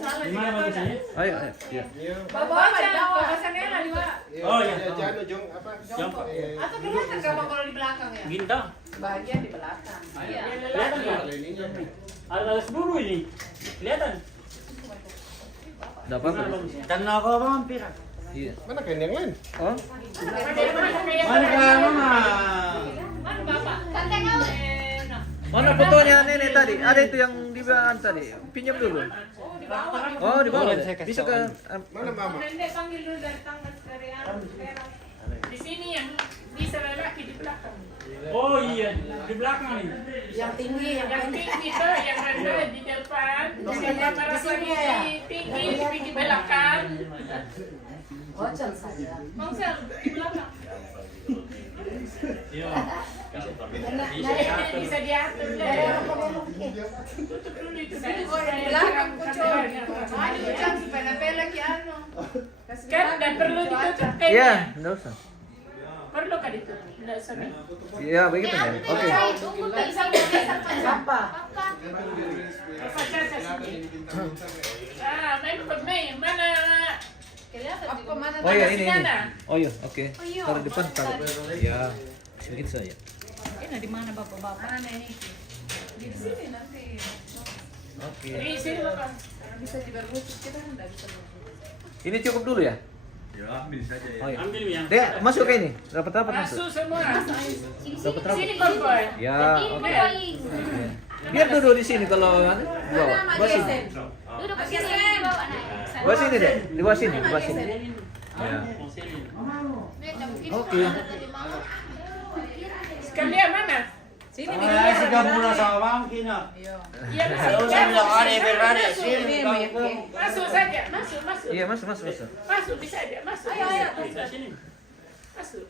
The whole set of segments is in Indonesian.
Gimana bagusnya? Ayo, ayo. Ya. Bawa sana di mana? Oh iya. Jano Jong apa? Jongkok. Atau kelihatan kamu kalau di belakang ya? Gintang. Bahagian di belakang. Iya. Kelihatan nggak? Ada peluru ini. Kelihatan. Enggak apa-apa. Dan aku mampir. Iya. Mana kain yang lain? Oh, Mana mama? Mana bapak? Tante kau. mana fotonya nenek tadi? Ada itu yang di bawah tadi. Pinjam dulu. Oh, di bawah. Oh, di bawah. Boleh saya kasih Bisa ke Mana mama? Nenek panggil dulu dari tangga sekarang. Di sini yang bisa lelaki di belakang. Oh iya, di belakang ini. Yang tinggi tuh, yang rendah di depan. Yang sini ya. Tinggi di belakang. Bocor saja. Mangsel di belakang. Iya. Bisa diatur deh. Tutup dulu itu. Di belakang kucur. Aduh, jangan supaya pelek ya anu. Kan dan perlu ditutup kayaknya. Iya, enggak usah. Perlu kan itu? Enggak usah. Iya, begitu ya. Oke. Tunggu pisang sampai Apa? apa? Main mana? Apa mana? Oh iya, ini. Mana? Oh iya, oke. Taruh depan taruh. Iya. Sedikit saja. Ini di mana bapak-bapak? Mana ini? Di sini nanti. Oke. Di sini bapak. Bisa diberlutut kita enggak bisa. Ini cukup dulu ya? Ya, ambil saja ya. Oh iya. Ambil yang. Dek, masuk ke ini. Dapat apa masuk? Masuk semua. Dapat apa? Sini kompor. Ya, Jadi oke. bayi. Biar duduk di sini kalau di bawah. Bawah sini. Duduk di sini di bawah naik. Bawah sini deh. Di bawah sini, di bawah sini. Ya. Oke. Sekalian mana? Sini di Ah, sudah mula sama bang Kina. Iya, Tahu saya bilang ada berada sini. masuk saja, masuk. Iya, masuk, masuk, masuk. Masuk bisa aja, masuk. Kita sini. Masuk.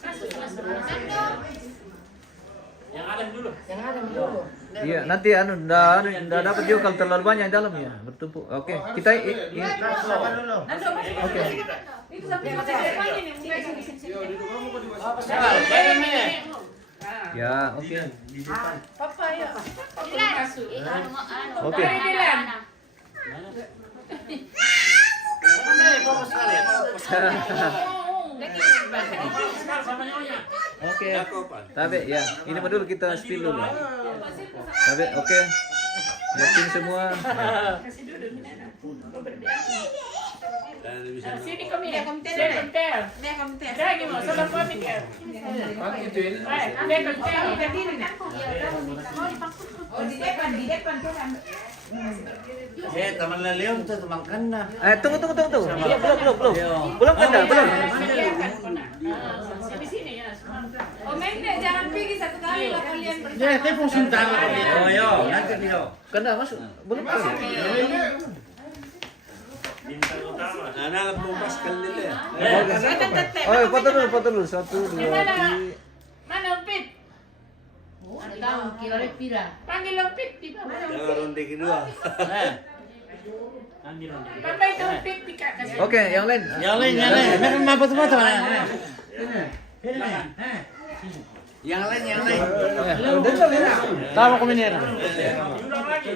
Masuk. Yang ada dulu. Iya, nanti ndak dapat juga kalau terlalu banyak dalamnya, bertumpuk. Oke, kita ini. Oke. Itu sampai masuk depan ini. Ya, oke. Papa ya. Masuk. Oke. Sama nyonya. Oke. Tapi ya, ini mah dulu kita spill dulu. Tapi oke. Yakin semua. Kasih dulu minana. Sini kami ya, kontel. Dah gimana? Salah pamit ya. Ada kontel di sini. Oh, di depan tuh. Teman leleon tuh teman kena. Tunggu. Belum. Belum kena, belum. Di sini ya. Oh, Mende jangan pergi satu kali lah kalian bersama. Ya, tepung sebentar. Oh, yo, nanti dia. Kena masuk. Belum kena. Anak belum pas kali ya. Oh, foto dulu. 1, 2, 3. Mana Upit? Panggil Upit di bawah. Jangan ronde kedua. Ambil. Papa itu Upit kasih. Oke, yang lain. Yang lain. Mereka mau foto-foto. Yang lain. Tahu kau ini ya? Ulang lagi.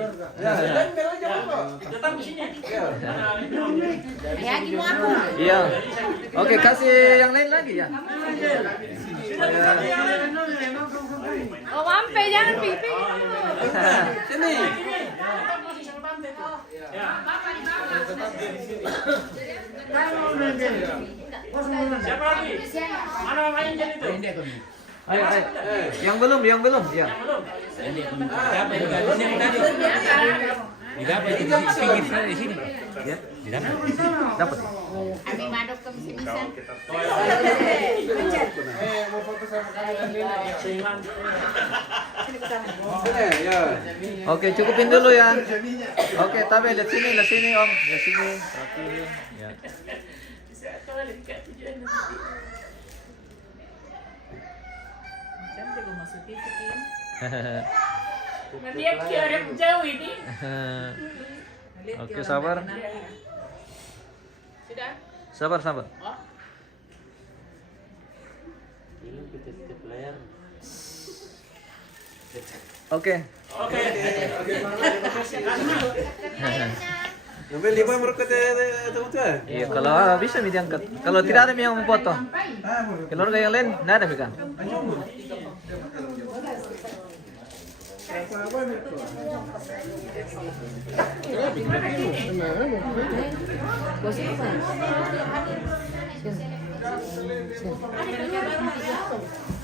Datang ke sini. Ya gimana? Iya. Oke, kasih yang lain lagi ya. Oh, mampe jangan pipi. Sini. Siapa lagi? Mana mamanya jadi itu? Ayo. Yang belum, ya. Belum. Siapa yang di sini tadi? Didapat di pinggir sana di sini. Ya, Didapat. dapat. Abi madok ke bisa. Mau foto sama kalian ini. Oke, cukupin dulu ya. Oke, tapi lihat sini Om. Lihat sini. Rapiin. Ya. Dia orang jauh ini. Oke, sabar. Sudah? Sabar. Ini kita layar. Oke. Oke. Ngambil 5 mereka teman-teman. Iya, kalau bisa Mi diangkat. Kalau tidak ada Mi yang memfoto. Keluarga yang lain, nggak ada Mi kan?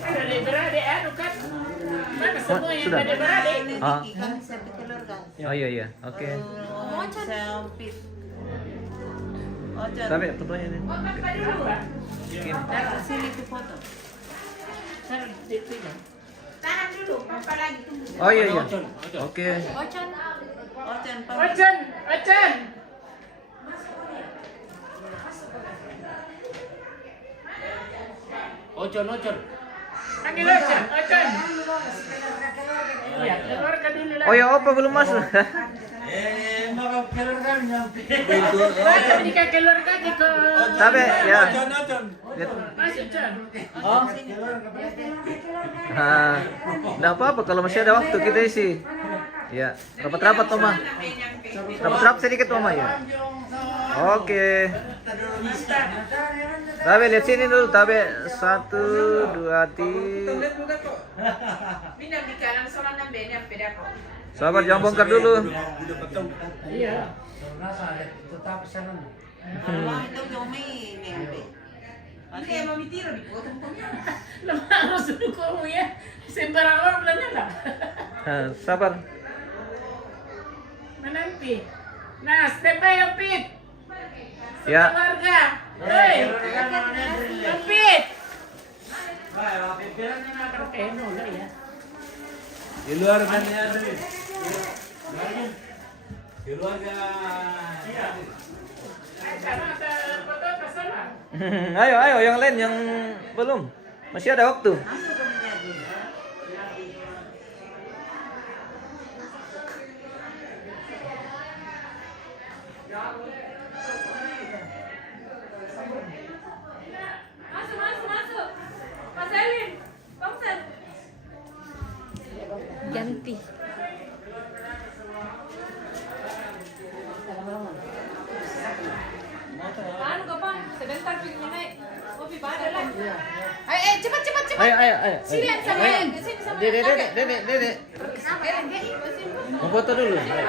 Ada beradik anu kan. Mana semua yang sudah. ada beradik? Ah. Satu keluarga. Oh iya. Oke. Sempit. Tapi fotonya ini. Taruh sini tuh foto. Taruh di sini. Tahan dulu, papa lagi tunggu. Oh iya. Oke. Ocon. Ocon, papa. Ocon. Ocon. Panggil Ocon. Iya, keluarga dulu lah. Oh ya, Opa belum masuk. Mana menikah keluarga ke? Tapi ya. Masuk Con. Oh. Nah, enggak apa-apa kalau masih ada waktu kita isi. Ya, rapat-rapat Oma. Rapat-rapat sedikit Oma ya. Oke. Tabe lihat sini dulu, Tabe. 1, 2, 3. Minam di kanan soal nambe ni apa dah kau. Sabar, jangan bongkar dulu. Iya. Allah itu jomi ni ambe. Ini yang mami tiro di potong. Lemah harus dulu kamu ya. Sembarang orang belanja lah. Nah, sabar. Menampi. Nah, step ayo Pit. Ya. Keluarga. Hei. Pit. Perteno lah ya. Di luar kan ya. Di luar kan. Karena ada foto ke sana. Ayo, yang lain yang belum. Masih ada waktu. Masuk. Mas Elin, Komsen. Ganti. Anu kapan? Sebentar pergi naik. Kopi pada lah. Cepat. Ayo. Sini sama yang sini sama. Dede. Mau foto dulu. Ayo.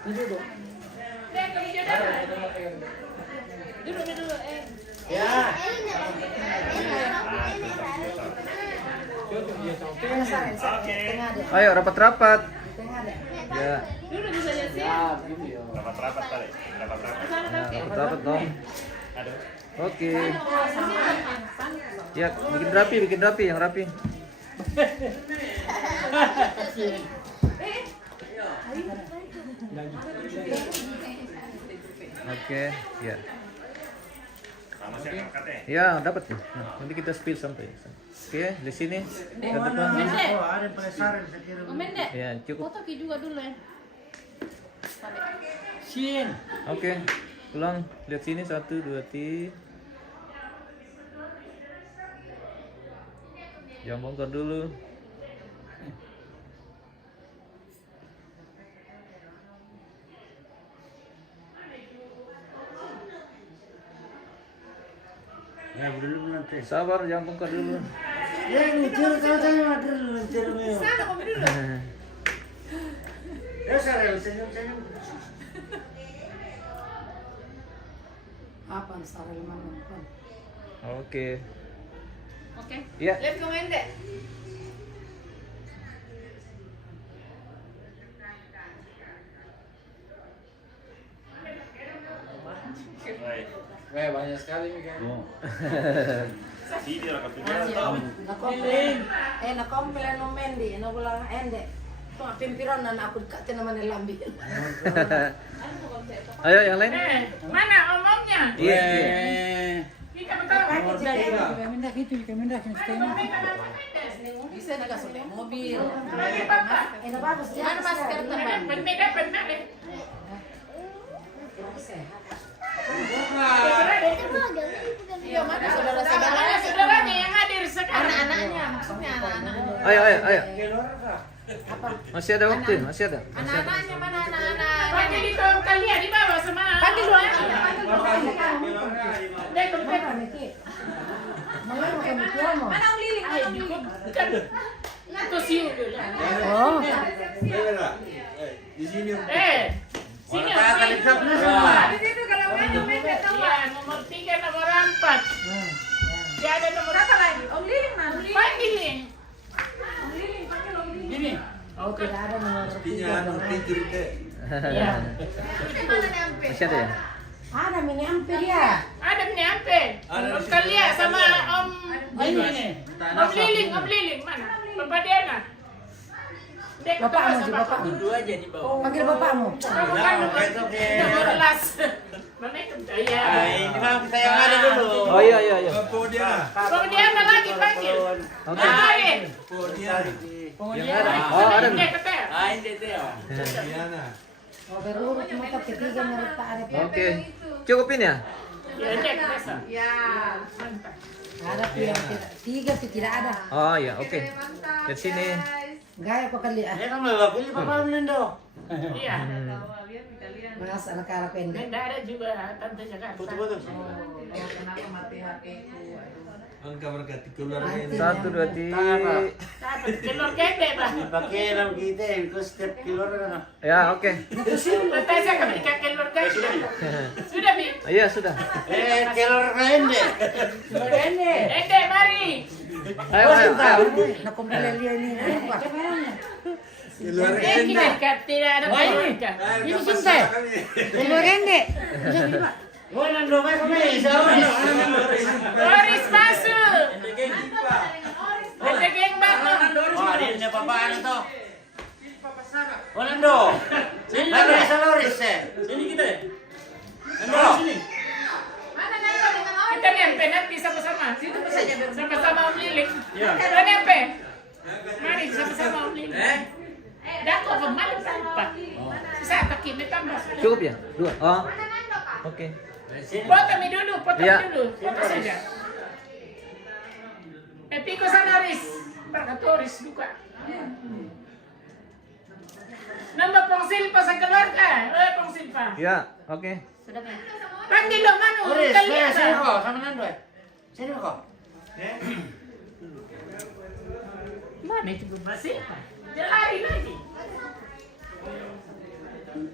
Duduk. Ayo rapat-rapat. Ya. Duduk bisa lihat sih. Rapat-rapat dong. Oke. Ya, bikin rapi yang rapi. Oke, ya. Ya, dapat nih. Nah, nanti kita spill sampai. Oke, di sini. Ke depan. Komen deh. Ya, cukup. Foto ki juga dulu ya. Oke. Pulang, lihat sini 1, 2, 3. Jangan bongkar dulu. Sabar, jangan bongkar dulu. Sana komen dulu. Oke. Oke. Ya. Lihat komen deh. Banyak sekali nih kan. Nakompelan no mendi, nabulang ende. Ito nga pimpiron na ako kate naman nilambi. Ayo yang lain. Mana omongnya? Iya. Kita betul. Bisa dikasih mobil. Lagi papa. Eh nababos Mana diyan. masker teman? Benar deh. Iya, Rio mana saudara-saudara? Saudaranya yang hadir sekarang. Anak-anaknya, maksudnya anak-anaknya. Ayo. Masih ada waktu, masih ada. Anak-anaknya mana anak-anak? Panggil itu kalian di bawah sama. Panggil dulu. Dek, dek. Mana Om Liling? Mana Om Liling? Itu siu dulu. Oh. Di sini. Sini. Di situ kalau main dompet tahu. Iya, nomor 3, nomor 4. Ya ada nomor Berapa lagi? Om Liling mana? panggil nih. Om Liling panggil Om Liling. Gini. Oke, ada nomor Artinya nomor 7 deh. Iya. Masih ada ya? Ada mini ampir ya. Ada penyampe. Om Kalia sama Om ini. Om Liling mana? Bapak Diana. Dek, Bapakmu juga, bapak. bapakmu. Dua aja di bawah. Panggil bapakmu. Kamu kan nomor las. Mana itu? Iya. Ini mah kita yang ada dulu. Oh iya. Apa dia? Om Diana lagi panggil. Oke. Lain. Apa dia? Yang ada. Oh, ada. Dek, ketel. Ini dia. Diana. Oh, berurut mata ketiga merek tak ada. Oke. Cukupin ya? Ya, dek, biasa. Ya. Mantap. Ada yang tiga tapi tidak ada. Oh iya, oke. Dari sini. Gaya kok kali ah. kan lah, pilih Papa Melindo. Iya. Mas anak-anak pendek. Dan ada juga tante Jakarta. Foto-foto. Kenapa mati HP-ku? Angka berkati keluar ini. 1, 2, 3. Dapat telur gede, Bang. Pakai dalam kita itu setiap kilo kan. Ya, oke. Nanti saya akan berikan telur gede. Sudah, Bi? Iya, sudah. Telur lain deh. Ede, mari. Ayo. Nak kumpulin dia ini. Keluar Kita dekat tidak ada keluarga. Ini cinta. Keluar rende. Oh, nang domay kami. Doris masuk. Ada geng bangun. Oh, ini Papa ano to? Oh, Nando. Sini sa Loris eh. Sini kita. Nando. Mana Nando dengan Om? Kita nyampe nanti sama-sama. Sama-sama Om Liling. Kita nyampe. Mari sama-sama Om Liling. Dako kemana tanpa? Saya tak kini tambah. Cukup ya? 2. Oh. Oke. Foto mi dulu, foto Iya. dulu. Foto saja. Piko sana Riz. Toris duka. Nambah Pong Silpa sa keluarga. Pong Silpa. Ya, oke. Panggil dong Manu. Loris, Kalian sini kok sama Nando. Sini kok. Mana itu masih? Dia lari lagi.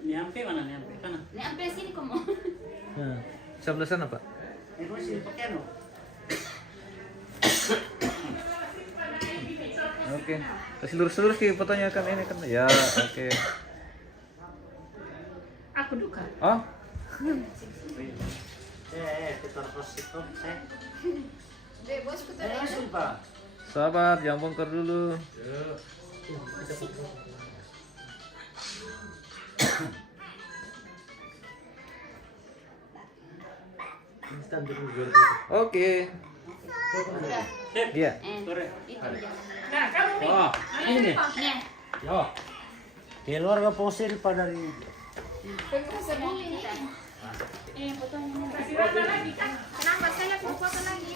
Nyampe mana nyampe? Kana. Sampai sini kamu. Nah, sebelah sana, Pak. Ini sini pakai ano? Oke. Kasih lurus-lurus ke fotonya kan ini kan. Ya, oke. Aku duka. Oh, Kita harus ikut saya. Dek, bosku tuh. Silpa. sabar, jangan bongkar dulu. Oke. Iya. Nah, kamu nih. Oh, ini. Nih. Yo. Keluarga posil pada ini. Kasih warna lagi kan? Kenapa saya lihat foto lagi?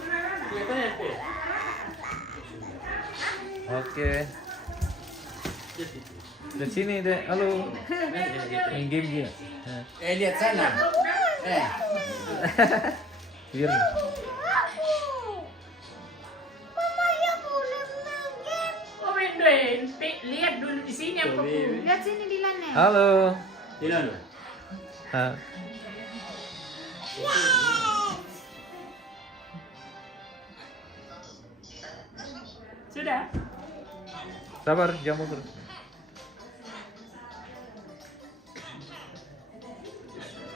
Oke. Dari sini deh. Halo. Main game dia. Lihat sana. Biar. Oh, Wendwen. Lihat dulu di sini yang pokok. Lihat sini Dilan nih. Halo. Dilan. Ah. Sudah. Sabar, jangan mundur.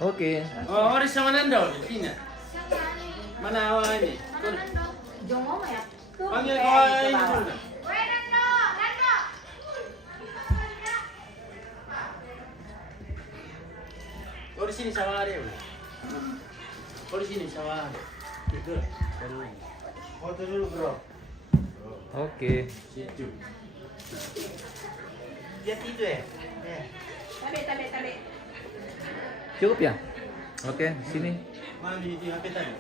Oke. Oh, Horis sama Nando. Sini. Mana awalnya? Jongo ya? Panggil kau ini. Weh Nando, Nando. Oh, di sini sama dia. Oh, di sini sama dia. Gitu. Foto dulu, Bro. Oke. Situ. Lihat itu ya. Tabe. Cukup ya? Oke, sini. Mana di HP tadi?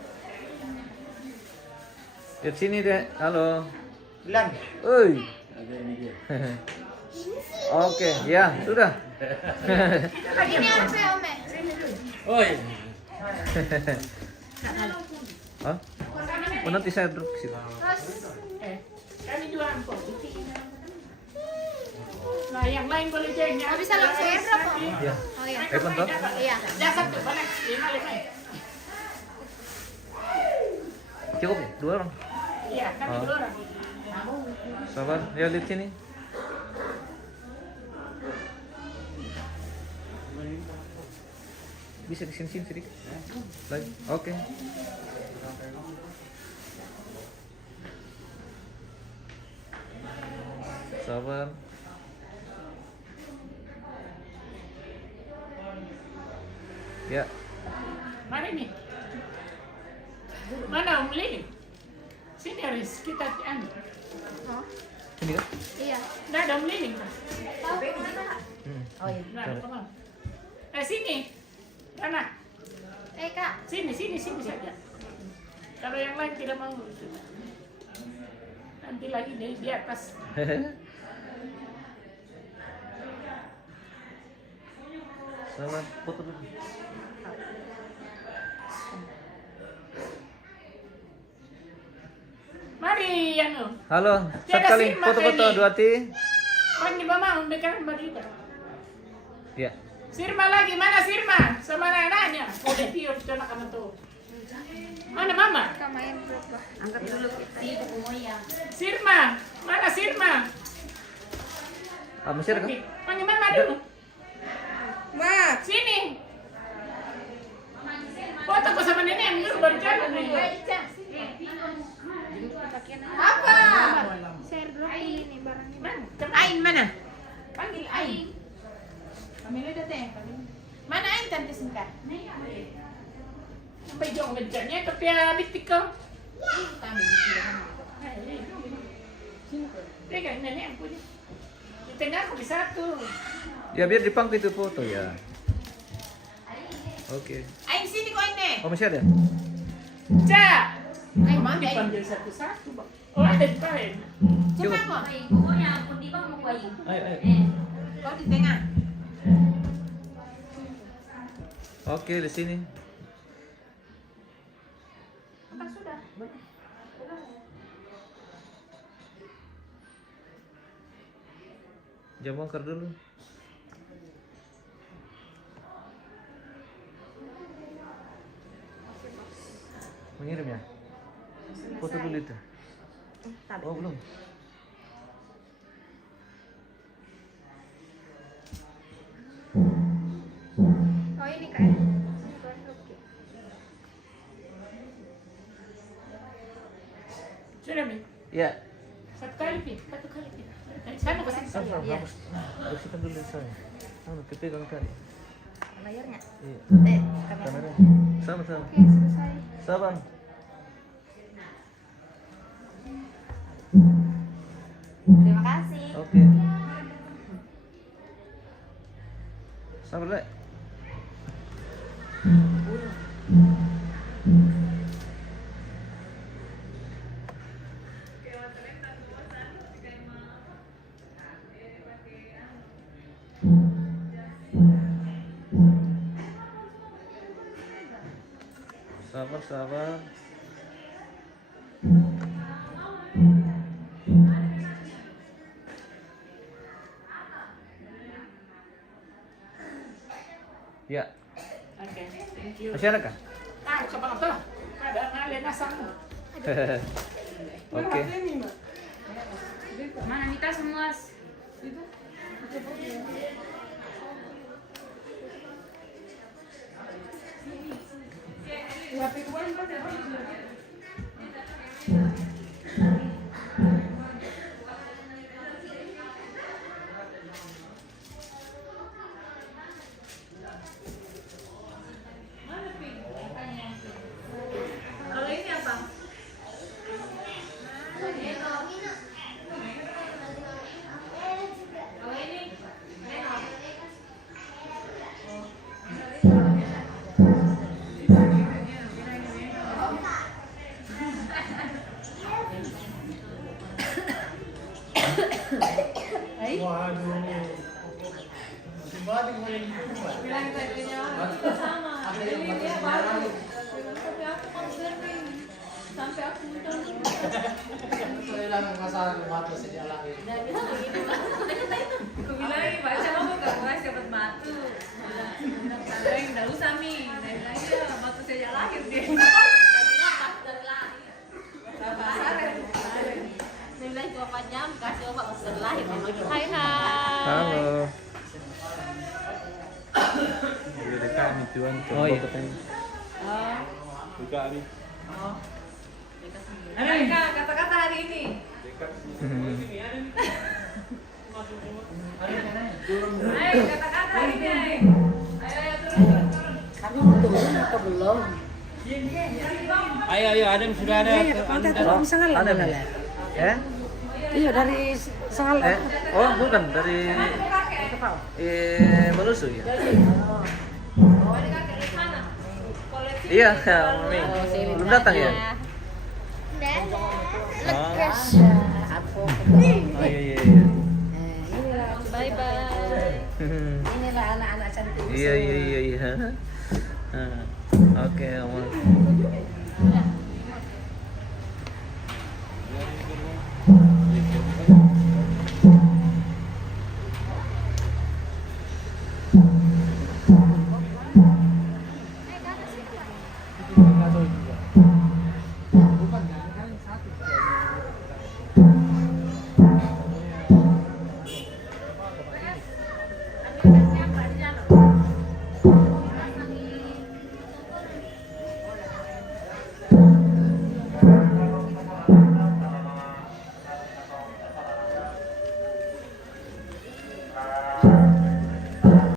Lihat sini deh. Halo. Bilang. Oi. Ada ini dia. Oke, ya sudah. Ini harusnya Om. Oh iya. Hah? Oh, nanti saya drop ke situ. Kami jual kok. Nah, yang lain boleh jengnya. Bisa langsung airdrop kok. Ya. Oh iya. iPhone toh? Iya. Jangan tuh, balik. 5. Cukup ya? 2 orang. Iya, kami Oh. 2 orang. Sabar, ya lihat sini. Bisa disini sedikit. Lagi. Oke. Sabar. Ya. Mana ini? Mana Om Lili? Sini Aris, kita ambil. Oh. Sini kan? Iya. Nggak ada Om Lili. Tahu mana? Oh iya. Nggak ada teman. Sini. Mana? Kak. Sini saja. Kalau yang lain tidak mau itu. Nanti lagi di atas. Sabar, foto dulu. Mari yang Halo, Tiada sekali simak foto-foto ini. 2 hati. panggil mama memberikan juga. Ya. Sirma lagi, mana Sirma? Sama anak-anaknya. Udah tiup coba kamu tuh. Mana mama? Kamu airdrop lah. Angkat dulu kita. Sirma, mana Sirma? Ah, masih ada kan? Panggil mama dulu. Ma. Sini. Foto ko sama nenek dulu baru jalan nih. Apa? Saya airdrop ini barangnya. Mana? Ain mana? Panggil Ain. Mana Ain tante singkat? Sampai jauh ngejanya tapi habis tikam. Pegang nenek yang punya. Di tengah aku bisa satu. Ya biar di pangku itu foto ya. Oke. Ain sini kau ini. Oh, masih ada? Cak. Ain mana Ain? Dipanggil satu-satu, Bang. Oh, ada di kalian. Cukup. Coba kau. Ayo. Kau di tengah. Oke, di sini. Apa sudah? Jam bongkar dulu. Mengirim ya? Foto dulu itu. Oh, belum. Oh ini kak. Ini kau airdrop. Sudah, Mi. Ya. Satu kali, Pi. Sana ke sini. Sama, hapus. Bersihkan dulu saya. Kepegang kan. Layarnya. Iya. Kamera. Kamera. Sama-sama. Oke selesai. Sabar. Terima kasih. Oke. Sabar, Dek. Sabar. Ya. Oke, thank you. Masih ada kah? Ke bawah tuh. Ada ngalian asam. Oke. Mana Mita semua? Kalau ini apa? Bilang tadinya sama. Jadi dia baru. Tapi aku konserning. Sampai aku muncul. Saya lang masalah batu saja lagi. Aku bilang, baca apa gak guys dapat batu. Bilang, enggak usah Mi. Dia bilang, iya batu saja lahir dia. Dia bilang cuma 4 jam, kasih obat pas dari lahir. Hai. Halo. Ada kami tuan. Oh iya. Buka ni. Mereka kata-kata hari ini. Ayo kata-kata hari ini. Ayo turun. Kami mau turun atau belum? Ayo, Adam sudah ada. Ada nih. Iya dari Sangal. Oh bukan dari Melusu ya. Iya, Mami. Belum datang ya? Lekas. Oh iya. Inilah Bye bye. inilah anak-anak cantik. Iya. Oke, Oma.